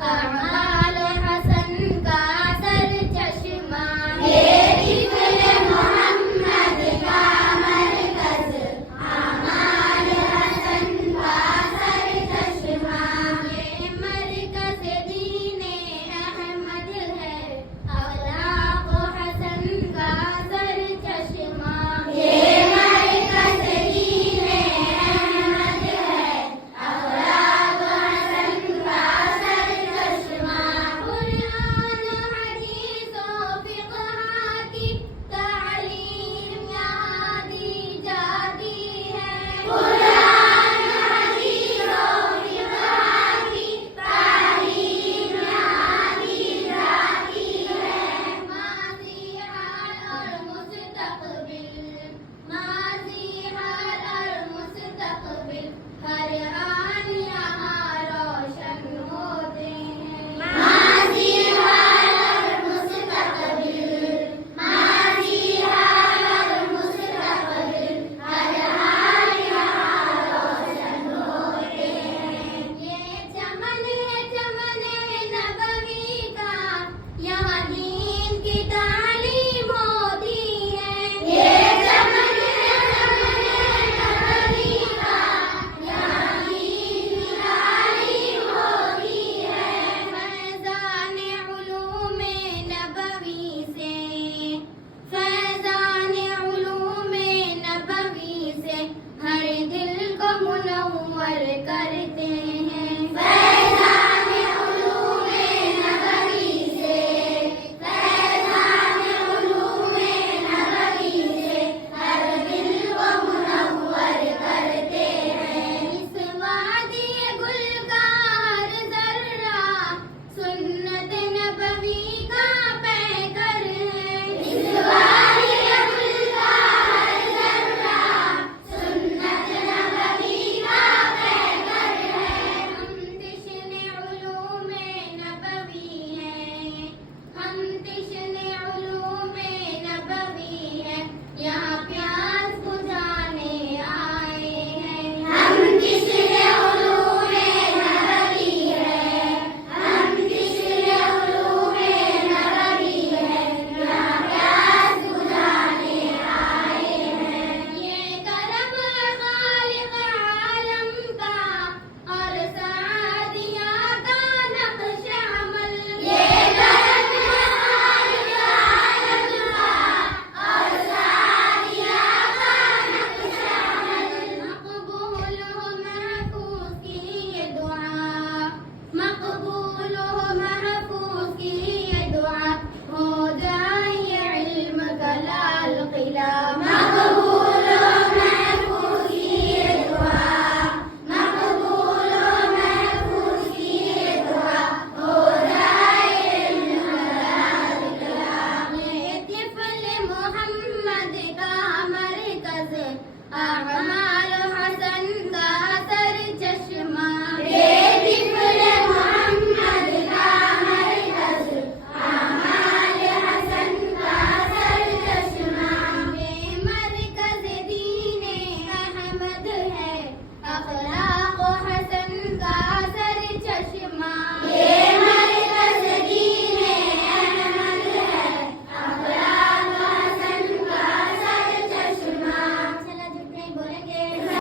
अमाल हसन का सर चश्मा मोहम्मद का मरकज अमाल हसन का सर चश्मा ये मरकज दीने अहमद है अखलाक हसन का सर चश्मा ये मरकज दीने अहमद है अखलाक हसन का सर चश्मा कुरान हदीस और फिक़्ह की तालीम यहाँ दी जाती है कुरान हदीस और फिक़्ह की तालीम यहाँ दी जाती है माज़ी हाल और मुस्तक़बिल हर आन यहाँ रोशन होते हैं माज़ी हाल और मुस्तक़बिल हर आन यहाँ रोशन होते हैं ये चमन नबवी का यहाँ दीन की तालीम होती है ये चमन नबवी का यहाँ दीन की तालीम होती है फैज़ान उलूम नबवी से फैज़ान उलूम नबवी से हर दिल को मुनव्वर करते हैं फैज़ान उलूम नबवी से फैज़ान उलूम नबवी से हर दिल को मुनव्वर करते हैं इस वादी गुल का हर ज़र्रा सुन्नत नबवी का पैकर है इस वादी गुल का हर ज़र्रा सुन्नत नबवी का पैकर है हम तिश्ने उलूम नबवी हैं हम तिश्ने उलूम नबवी हैं यहाँ प्यास बुझाने आए हैं हम तिश्ने उलूम नबवी हैं हम तिश्ने उलूम नबवी हैं यहाँ प्यास बुझाने आए हैं ये करम खालिक आलम का और सादिया का नक्श अमल ये करम खालिक आलम का और सादिया का नक्श अमल मकबूल हो महफूज की ये दुआ मकबूल हो महफूज की ये दुआ हो जाए ये इल्म का लाल किला मकबूल हो महफूज की ये दुआ मकबूल हो महफूज की ये दुआ हो जाए इल्म का लाल किला ये तिफ़ल मोहम्मद का मरकज अमाल हसन का सर चश्मा ये तिफ़ल मोहम्मद का मरकज अमाल हसन का सर चश्मा ये मरकज दीने अहमद है अखलाक